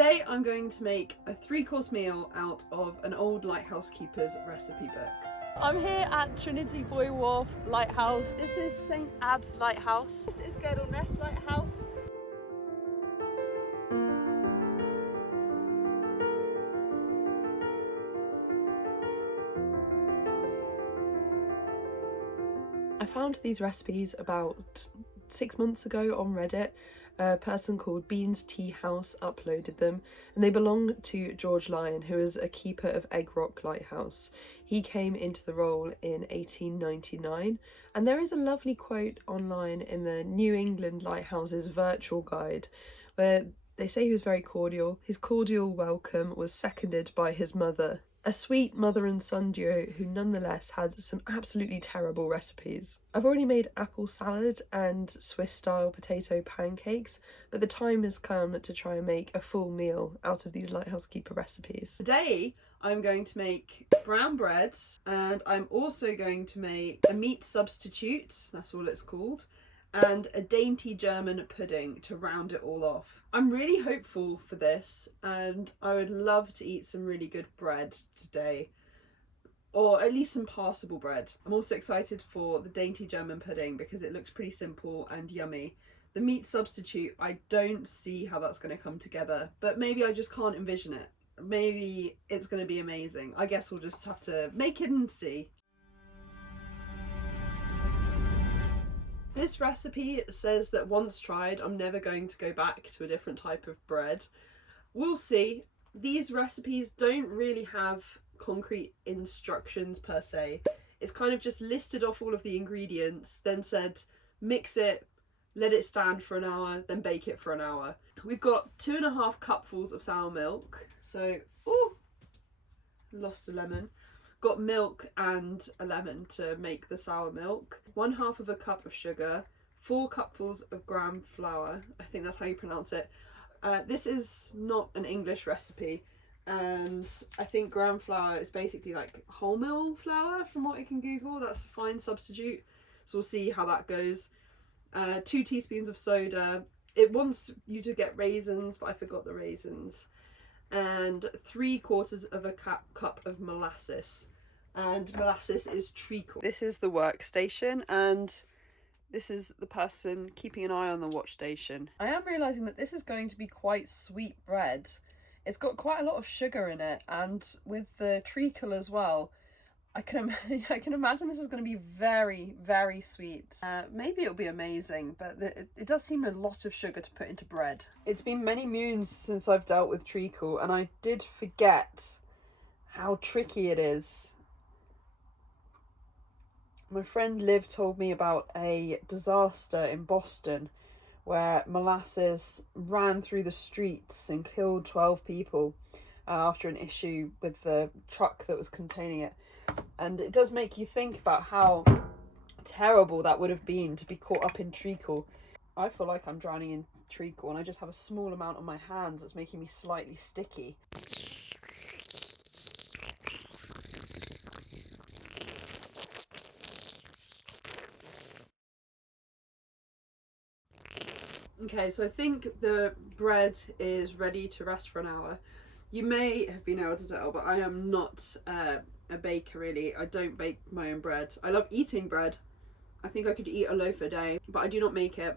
Today I'm going to make a 3-course meal out of an old lighthouse keeper's recipe book. I'm here at Trinity Buoy Wharf Lighthouse. This is St Abb's Lighthouse. This is Girdle Ness Lighthouse. I found these recipes about 6 months ago on Reddit. A person called Beans Tea House uploaded them, and they belong to George Lyon, who is a keeper of Egg Rock Lighthouse. He came into the role in 1899, and there is a lovely quote online in the New England Lighthouses virtual guide where they say he was very cordial. His cordial welcome was seconded by his mother, a sweet mother and son duo who nonetheless had some absolutely terrible recipes. I've already made apple salad and Swiss style potato pancakes, but the time has come to try and make a full meal out of these Lighthouse Keeper recipes. Today I'm going to make brown bread, and I'm also going to make a meat substitute, that's all it's called, and a dainty German pudding to round it all off. I'm really hopeful for this, and I would love to eat some really good bread today, or at least some passable bread. I'm also excited for the dainty German pudding because it looks pretty simple and yummy. The meat substitute, I don't see how that's going to come together, but maybe I just can't envision it. Maybe it's going to be amazing. I guess we'll just have to make it and see. This recipe says that once tried, I'm never going to go back to a different type of bread. We'll see. These recipes don't really have concrete instructions per se. It's kind of just listed off all of the ingredients, then said mix it, let it stand for an hour, then bake it for an hour. We've got 2.5 cupfuls of sour milk. So, oh, lost a lemon. Got milk and a lemon to make the sour milk, 1/2 cup of sugar, 4 cupfuls of gram flour, I think that's how you pronounce it. This is not an English recipe, and I think gram flour is basically like wholemeal flour from what you can Google. That's a fine substitute, so we'll see how that goes. 2 teaspoons of soda. It wants you to get raisins, but I forgot the raisins. And 3/4 cup of molasses, and molasses is treacle. This is the workstation, and this is the person keeping an eye on the watch station. I am realising that this is going to be quite sweet bread. It's got quite a lot of sugar in it, and with the treacle as well, I can imagine this is going to be very, very sweet. Maybe it'll be amazing, but it does seem a lot of sugar to put into bread. It's been many moons since I've dealt with treacle, and I did forget how tricky it is. My friend Liv told me about a disaster in Boston where molasses ran through the streets and killed 12 people after an issue with the truck that was containing it. And it does make you think about how terrible that would have been to be caught up in treacle. I feel like I'm drowning in treacle, and I just have a small amount on my hands that's making me slightly sticky. Okay, so I think the bread is ready to rest for an hour. You may have been able to tell, but I am not a baker really. I don't bake my own bread. I love eating bread. I think I could eat a loaf a day, but I do not make it.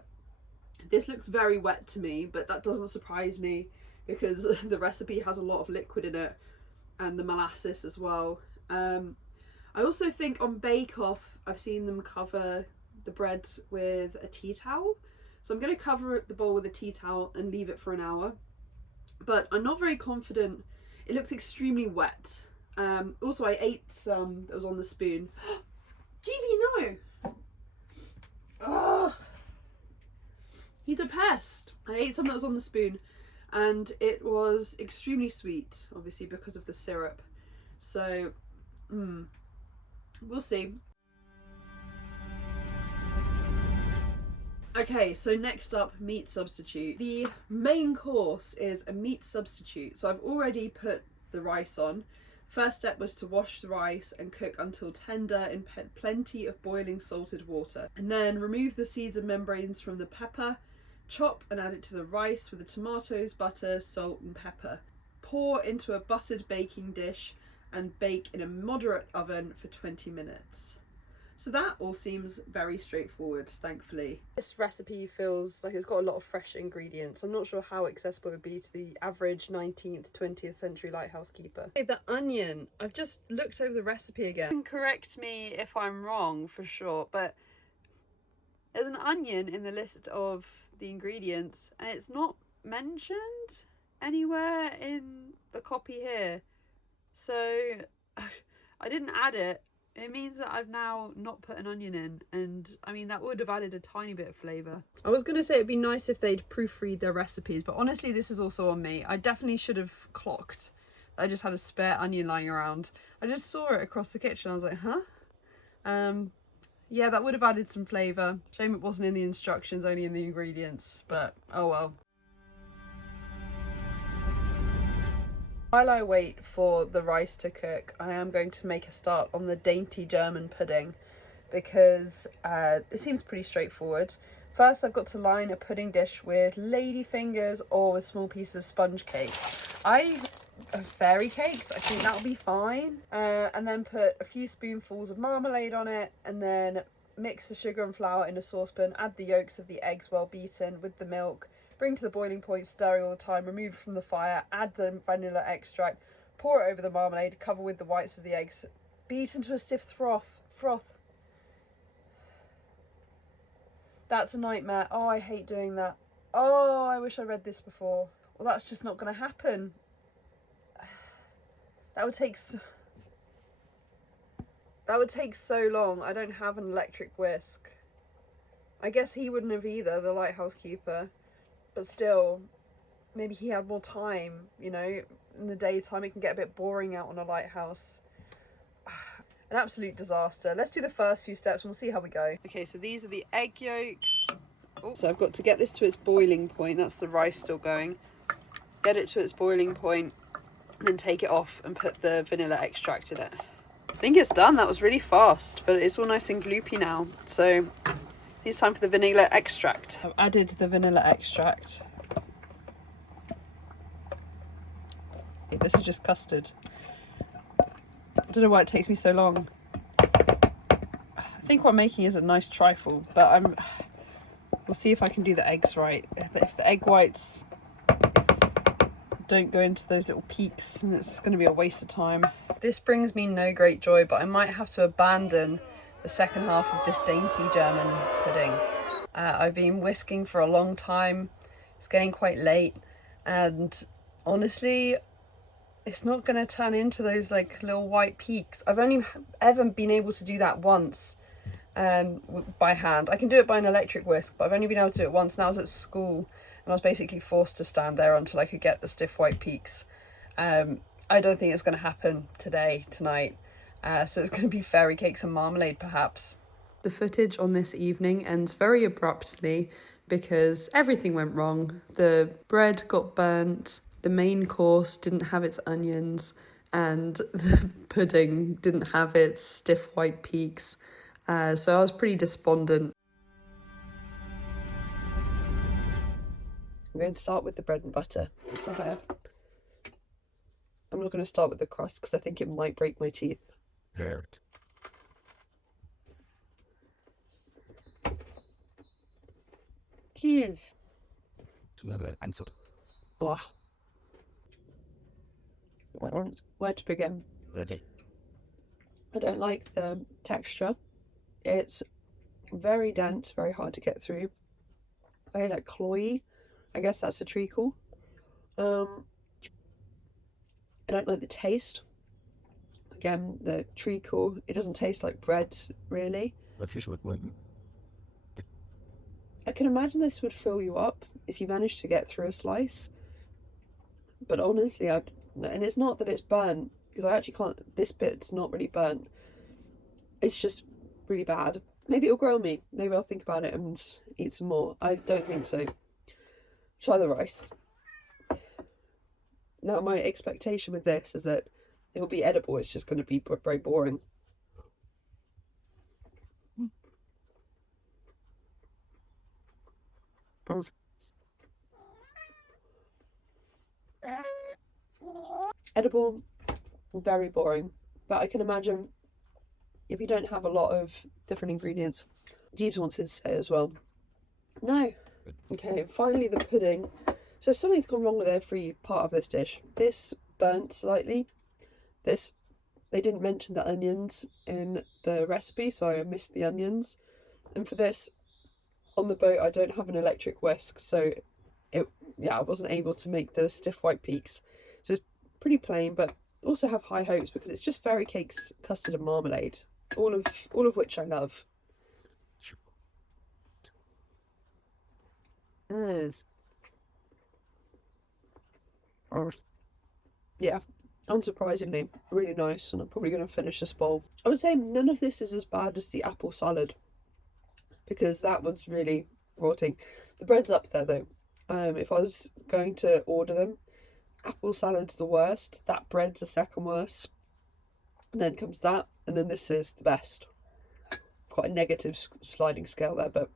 This looks very wet to me, but that doesn't surprise me because the recipe has a lot of liquid in it, and the molasses as well. I also think on Bake Off I've seen them cover the bread with a tea towel. So I'm going to cover the bowl with a tea towel and leave it for an hour. But I'm not very confident. It looks extremely wet. Also, I ate some that was on the spoon. Jeevie, no! Oh, he's a pest. I ate some that was on the spoon, and it was extremely sweet, obviously because of the syrup. So, we'll see. Okay, so next up, meat substitute. The main course is a meat substitute. So I've already put the rice on. First step was to wash the rice and cook until tender in plenty of boiling salted water. And then remove the seeds and membranes from the pepper. Chop and add it to the rice with the tomatoes, butter, salt and pepper. Pour into a buttered baking dish and bake in a moderate oven for 20 minutes. So that all seems very straightforward, thankfully. This recipe feels like it's got a lot of fresh ingredients. I'm not sure how accessible it would be to the average 19th, 20th century lighthouse keeper. Okay, the onion, I've just looked over the recipe again. You can correct me if I'm wrong for sure, but there's an onion in the list of the ingredients and it's not mentioned anywhere in the copy here. So I didn't add it. It means that I've now not put an onion in, and I mean that would have added a tiny bit of flavour. I was going to say it'd be nice if they'd proofread their recipes, but honestly this is also on me. I definitely should have clocked. I just had a spare onion lying around. I just saw it across the kitchen. I was like, huh? Yeah, that would have added some flavour. Shame it wasn't in the instructions, only in the ingredients, but oh well. While I wait for the rice to cook, I am going to make a start on the Dainty German pudding because it seems pretty straightforward. First, I've got to line a pudding dish with lady fingers or with small pieces of sponge cake. Fairy cakes, I think that'll be fine. And then put a few spoonfuls of marmalade on it and then mix the sugar and flour in a saucepan, add the yolks of the eggs well beaten with the milk, bring to the boiling point, stirring all the time, remove from the fire, add the vanilla extract, pour it over the marmalade, cover with the whites of the eggs, beat into a stiff froth. That's a nightmare. Oh, I hate doing that. Oh, I wish I read this before. Well, that's just not going to happen. That would take so long. I don't have an electric whisk. I guess he wouldn't have either, the lighthouse keeper. But still, maybe he had more time, you know, in the daytime. It can get a bit boring out on a lighthouse. An absolute disaster. Let's do the first few steps and we'll see how we go. Okay, so these are the egg yolks. Oh, so I've got to get this to its boiling point. That's the rice still going. Get it to its boiling point, and then take it off and put the vanilla extract in it. I think it's done. That was really fast, but it's all nice and gloopy now. So it's time for the vanilla extract. I've added the vanilla extract. This is just custard. I don't know why it takes me so long. I think what I'm making is a nice trifle, but we'll see if I can do the eggs right. If the egg whites don't go into those little peaks, and it's going to be a waste of time. This brings me no great joy, but I might have to abandon the second half of this Dainty German pudding. I've been whisking for a long time. It's getting quite late, and honestly, it's not going to turn into those like little white peaks. I've only ever been able to do that once by hand. I can do it by an electric whisk, but I've only been able to do it once, and that was at school, and I was basically forced to stand there until I could get the stiff white peaks. I don't think it's going to happen tonight, so it's going to be fairy cakes and marmalade perhaps. The footage on this evening ends very abruptly because everything went wrong. The bread got burnt, the main course didn't have its onions, and the pudding didn't have its stiff white peaks. So I was pretty despondent. I'm going to start with the bread and butter. I'm not going to start with the crust because I think it might break my teeth. Cheers. Oh. Where to begin? I don't like the texture. It's very dense, very hard to get through. Very like cloyy. I guess that's a treacle. I don't like the taste. Again, the treacle, it doesn't taste like bread, really. I can imagine this would fill you up if you managed to get through a slice. But honestly, and it's not that it's burnt, because I actually can't, this bit's not really burnt. It's just really bad. Maybe it'll grow on me. Maybe I'll think about it and eat some more. I don't think so. Try the rice. Now, my expectation with this is that it will be edible. It's just going to be very boring. Edible, very boring. But I can imagine if you don't have a lot of different ingredients. Jeeves wants his say as well. No. Okay, finally the pudding. So something's gone wrong with every part of this dish. This burnt slightly. This, they didn't mention the onions in the recipe, so I missed the onions. And for this, on the boat, I don't have an electric whisk, so I wasn't able to make the stiff white peaks. So it's pretty plain, but also have high hopes because it's just fairy cakes, custard and marmalade, all of which I love. Yeah, unsurprisingly, really nice, and I'm probably going to finish this bowl. I would say none of this is as bad as the apple salad, because that was really rotting. The bread's up there though. If I was going to order them, apple salad's the worst, that bread's the second worst, and then comes that, and then this is the best. Quite a negative sliding scale there, but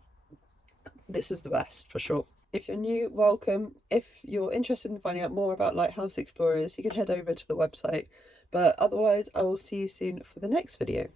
this is the best for sure. If you're new, welcome. If you're interested in finding out more about Lighthouse Explorers, you can head over to the website. But otherwise, I will see you soon for the next video.